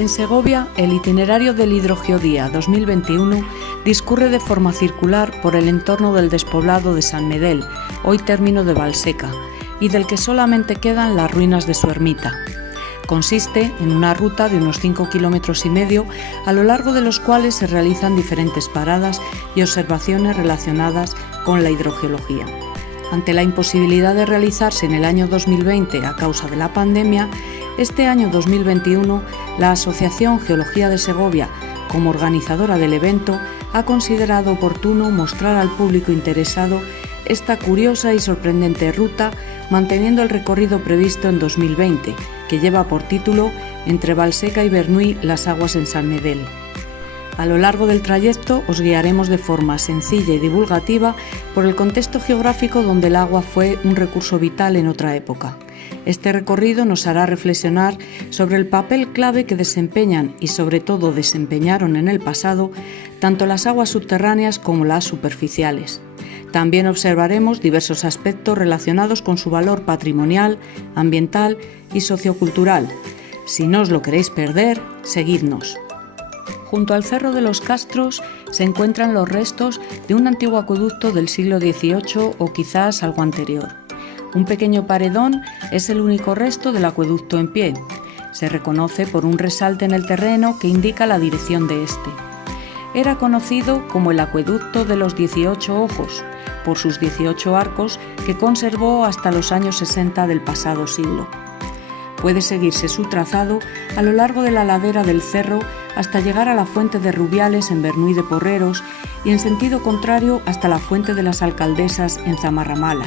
En Segovia, el itinerario del Hidrogeodía 2021 discurre de forma circular por el entorno del despoblado de San Medel, hoy término de Valseca, y del que solamente quedan las ruinas de su ermita. Consiste en una ruta de unos 5,5 kilómetros, a lo largo de los cuales se realizan diferentes paradas y observaciones relacionadas con la hidrogeología. Ante la imposibilidad de realizarse en el año 2020 a causa de la pandemia, este año 2021 la Asociación Geología de Segovia, como organizadora del evento, ha considerado oportuno mostrar al público interesado esta curiosa y sorprendente ruta, manteniendo el recorrido previsto en 2020, que lleva por título Entre Valseca y Bernuy, las aguas en San Medel. A lo largo del trayecto os guiaremos de forma sencilla y divulgativa por el contexto geográfico donde el agua fue un recurso vital en otra época. Este recorrido nos hará reflexionar sobre el papel clave que desempeñan y sobre todo desempeñaron en el pasado tanto las aguas subterráneas como las superficiales. También observaremos diversos aspectos relacionados con su valor patrimonial, ambiental y sociocultural. Si no os lo queréis perder, seguidnos. Junto al Cerro de los Castros se encuentran los restos de un antiguo acueducto del siglo XVIII o quizás algo anterior. Un pequeño paredón es el único resto del acueducto en pie. Se reconoce por un resalte en el terreno que indica la dirección de este. Era conocido como el acueducto de los 18 ojos, por sus 18 arcos que conservó hasta los años 60 del pasado siglo. Puede seguirse su trazado a lo largo de la ladera del cerro hasta llegar a la fuente de Rubiales en Bernuy de Porreros y en sentido contrario hasta la fuente de las Alcaldesas en Zamarramala.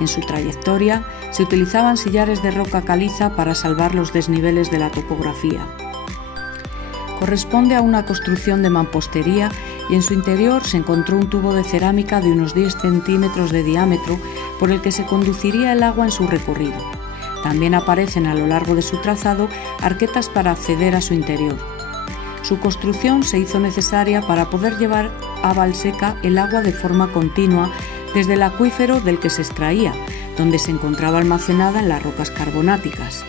En su trayectoria se utilizaban sillares de roca caliza para salvar los desniveles de la topografía. Corresponde a una construcción de mampostería y en su interior se encontró un tubo de cerámica de unos 10 centímetros de diámetro por el que se conduciría el agua en su recorrido. También aparecen a lo largo de su trazado arquetas para acceder a su interior. Su construcción se hizo necesaria para poder llevar a Valseca el agua de forma continua desde el acuífero del que se extraía, donde se encontraba almacenada en las rocas carbonáticas.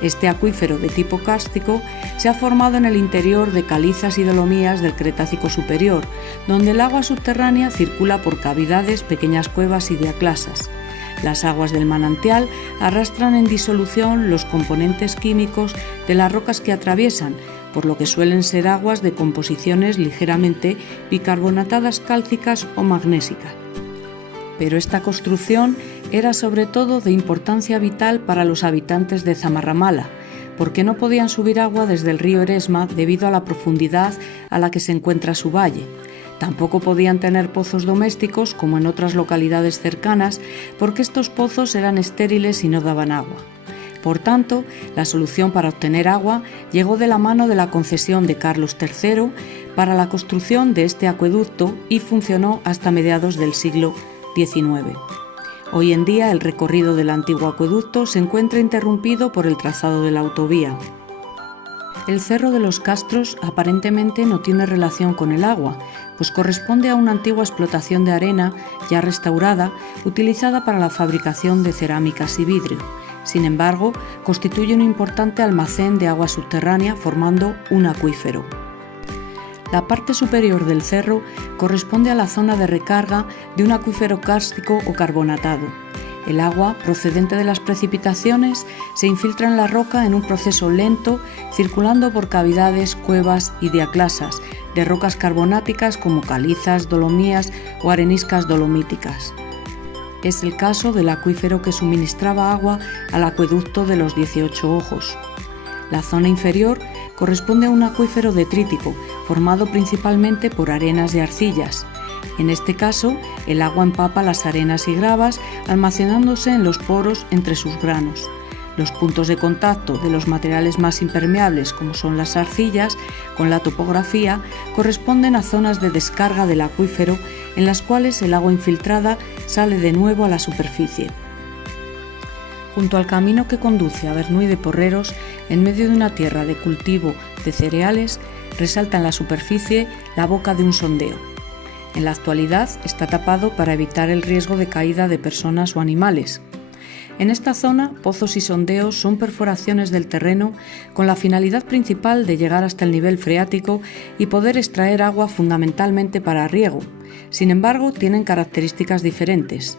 Este acuífero de tipo kárstico se ha formado en el interior de calizas y dolomías del Cretácico superior, donde el agua subterránea circula por cavidades, pequeñas cuevas y diaclasas. Las aguas del manantial arrastran en disolución los componentes químicos de las rocas que atraviesan, por lo que suelen ser aguas de composiciones ligeramente bicarbonatadas cálcicas o magnésicas. Pero esta construcción era sobre todo de importancia vital para los habitantes de Zamarramala, porque no podían subir agua desde el río Eresma debido a la profundidad a la que se encuentra su valle. Tampoco podían tener pozos domésticos como en otras localidades cercanas, porque estos pozos eran estériles y no daban agua. Por tanto, la solución para obtener agua llegó de la mano de la concesión de Carlos III para la construcción de este acueducto y funcionó hasta mediados del siglo XIX. Hoy en día el recorrido del antiguo acueducto se encuentra interrumpido por el trazado de la autovía. El Cerro de los Castros aparentemente no tiene relación con el agua, pues corresponde a una antigua explotación de arena ya restaurada, utilizada para la fabricación de cerámicas y vidrio. Sin embargo, constituye un importante almacén de agua subterránea formando un acuífero. La parte superior del cerro corresponde a la zona de recarga de un acuífero kárstico o carbonatado. El agua, procedente de las precipitaciones, se infiltra en la roca en un proceso lento, circulando por cavidades, cuevas y diaclasas de rocas carbonáticas como calizas, dolomías o areniscas dolomíticas. Es el caso del acuífero que suministraba agua al acueducto de los 18 ojos. La zona inferior corresponde a un acuífero detrítico, formado principalmente por arenas y arcillas. En este caso, el agua empapa las arenas y gravas, almacenándose en los poros entre sus granos. Los puntos de contacto de los materiales más impermeables, como son las arcillas, con la topografía, corresponden a zonas de descarga del acuífero en las cuales el agua infiltrada sale de nuevo a la superficie. Junto al camino que conduce a Bernuy de Porreros, en medio de una tierra de cultivo de cereales, resalta en la superficie la boca de un sondeo. En la actualidad está tapado para evitar el riesgo de caída de personas o animales. En esta zona, pozos y sondeos son perforaciones del terreno con la finalidad principal de llegar hasta el nivel freático y poder extraer agua fundamentalmente para riego. Sin embargo, tienen características diferentes.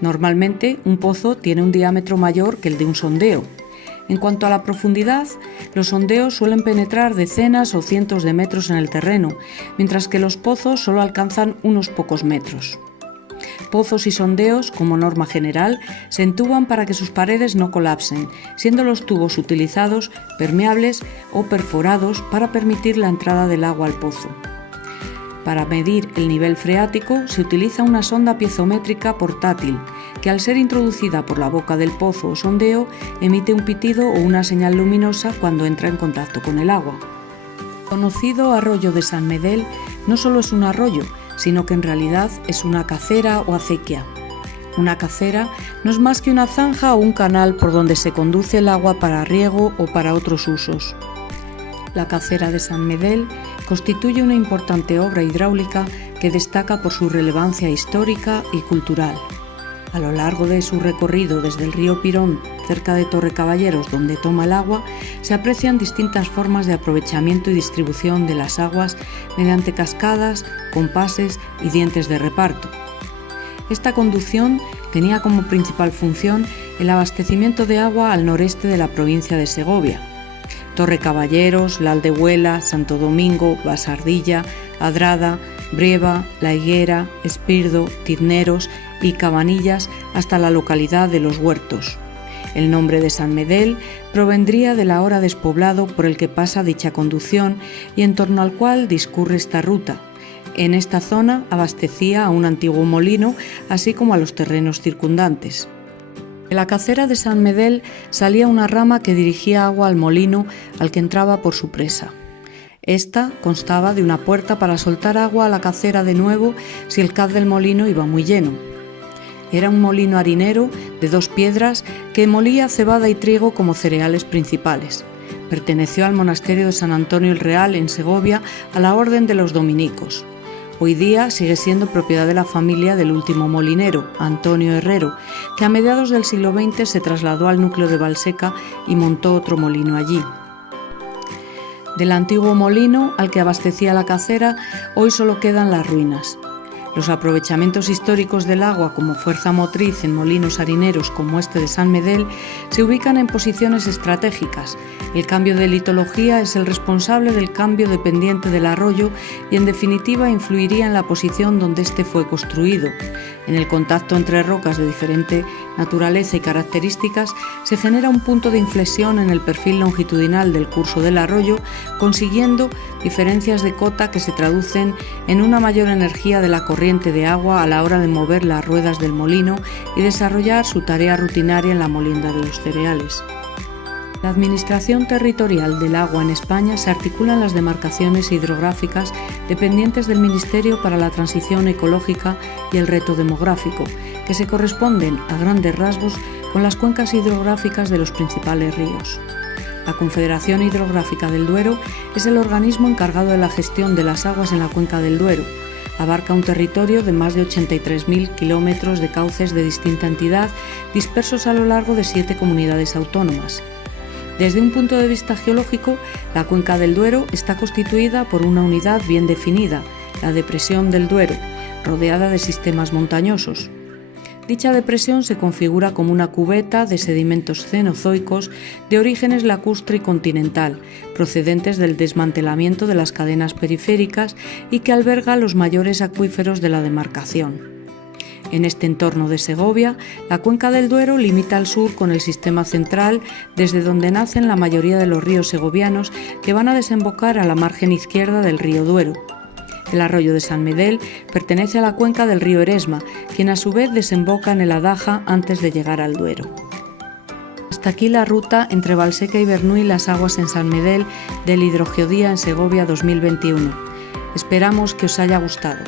Normalmente, un pozo tiene un diámetro mayor que el de un sondeo. En cuanto a la profundidad, los sondeos suelen penetrar decenas o cientos de metros en el terreno, mientras que los pozos solo alcanzan unos pocos metros. Pozos y sondeos, como norma general, se entuban para que sus paredes no colapsen, siendo los tubos utilizados permeables o perforados para permitir la entrada del agua al pozo. Para medir el nivel freático se utiliza una sonda piezométrica portátil, que al ser introducida por la boca del pozo o sondeo, emite un pitido o una señal luminosa cuando entra en contacto con el agua. El conocido arroyo de San Medel no solo es un arroyo, sino que en realidad es una cacera o acequia. Una cacera no es más que una zanja o un canal por donde se conduce el agua para riego o para otros usos. La cacera de San Medel constituye una importante obra hidráulica que destaca por su relevancia histórica y cultural. A lo largo de su recorrido desde el río Pirón, cerca de Torrecaballeros, donde toma el agua, se aprecian distintas formas de aprovechamiento y distribución de las aguas mediante cascadas, compases y dientes de reparto. Esta conducción tenía como principal función el abastecimiento de agua al noreste de la provincia de Segovia. Torrecaballeros, La Aldehuela, Santo Domingo, Basardilla, Adrada, Brieva, La Higuera, Espirdo, Tizneros y Cabanillas hasta la localidad de Los Huertos. El nombre de San Medel provendría del ahora despoblado por el que pasa dicha conducción y en torno al cual discurre esta ruta. En esta zona abastecía a un antiguo molino, así como a los terrenos circundantes. De la cacera de San Medel salía una rama que dirigía agua al molino al que entraba por su presa. Esta constaba de una puerta para soltar agua a la cacera de nuevo si el caz del molino iba muy lleno. Era un molino harinero de 2 piedras que molía cebada y trigo como cereales principales. Perteneció al monasterio de San Antonio el Real en Segovia a la orden de los dominicos. Hoy día sigue siendo propiedad de la familia del último molinero, Antonio Herrero, que a mediados del siglo XX se trasladó al núcleo de Valseca y montó otro molino allí. Del antiguo molino al que abastecía la cacera, hoy solo quedan las ruinas. Los aprovechamientos históricos del agua como fuerza motriz en molinos harineros como este de San Medel se ubican en posiciones estratégicas. El cambio de litología es el responsable del cambio de pendiente del arroyo y en definitiva influiría en la posición donde éste fue construido. En el contacto entre rocas de diferente naturaleza y características se genera un punto de inflexión en el perfil longitudinal del curso del arroyo, consiguiendo diferencias de cota que se traducen en una mayor energía de la corriente de agua a la hora de mover las ruedas del molino y desarrollar su tarea rutinaria en la molienda de los cereales. La administración territorial del agua en España se articula en las demarcaciones hidrográficas dependientes del Ministerio para la Transición Ecológica y el Reto Demográfico, que se corresponden a grandes rasgos con las cuencas hidrográficas de los principales ríos. La Confederación Hidrográfica del Duero es el organismo encargado de la gestión de las aguas en la cuenca del Duero. Abarca un territorio de más de 83.000 kilómetros de cauces de distinta entidad dispersos a lo largo de 7 comunidades autónomas. Desde un punto de vista geológico, la cuenca del Duero está constituida por una unidad bien definida, la depresión del Duero, rodeada de sistemas montañosos. Dicha depresión se configura como una cubeta de sedimentos cenozoicos de orígenes lacustre y continental, procedentes del desmantelamiento de las cadenas periféricas y que alberga los mayores acuíferos de la demarcación. En este entorno de Segovia, la cuenca del Duero limita al sur con el sistema central, desde donde nacen la mayoría de los ríos segovianos que van a desembocar a la margen izquierda del río Duero. El arroyo de San Medel pertenece a la cuenca del río Eresma, quien a su vez desemboca en el Adaja antes de llegar al Duero. Hasta aquí la ruta entre Valseca y Bernuy, las aguas en San Medel del Hidrogeodía en Segovia 2021. Esperamos que os haya gustado.